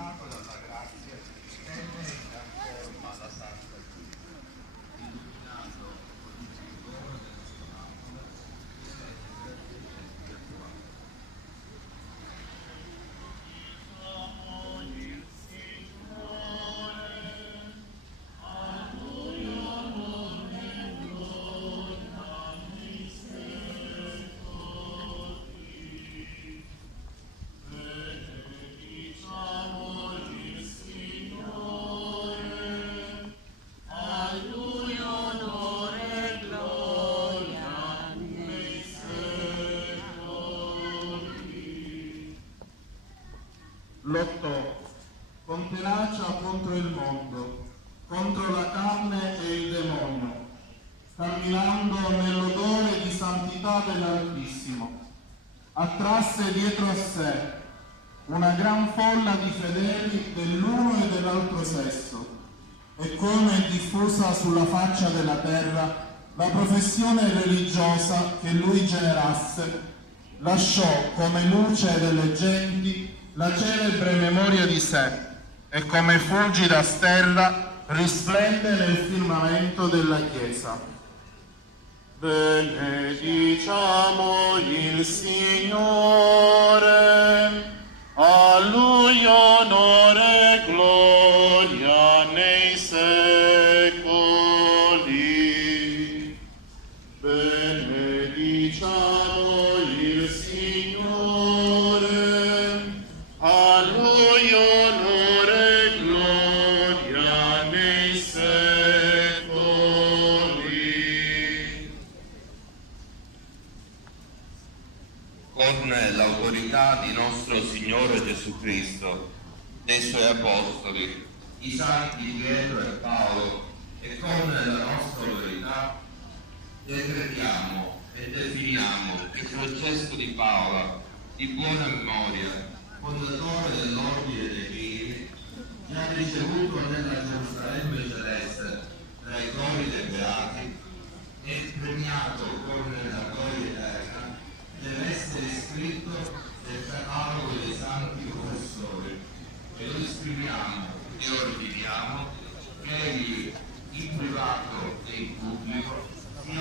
dotato dalla grazia stelle e forma la Santa Chiesa, illuminato con il fulgore del suo angelo, che rende i tempi attuali. Lottò con tenacia contro il mondo, contro la carne e il demonio, camminando nell'odore di santità dell'Altissimo. Attrasse dietro a sé una gran folla di fedeli dell'uno e dell'altro sesso, e come diffusa sulla faccia della terra la professione religiosa che lui generasse, lasciò come luce delle genti la celebre memoria di sé, e come fulgida stella risplende nel firmamento della Chiesa. Benediciamo il Signore, a Lui onore e gloria nei secoli. Benediciamo il Signore, a Lui onore e gloria nei secoli. Con l'autorità di nostro Signore Gesù Cristo, dei Suoi Apostoli, i Santi Pietro e Paolo, e con la nostra autorità decretiamo e definiamo che Francesco di Paola, di buona memoria, fondatore dell'Ordine dei Pini, che ha ricevuto nella Gerusalemme celeste tra i cori dei Beati e premiato con la gloria eterna, deve essere iscritto nel catalogo dei santi professori, e lo iscriviamo e ordiniamo che egli, in privato e in pubblico, sia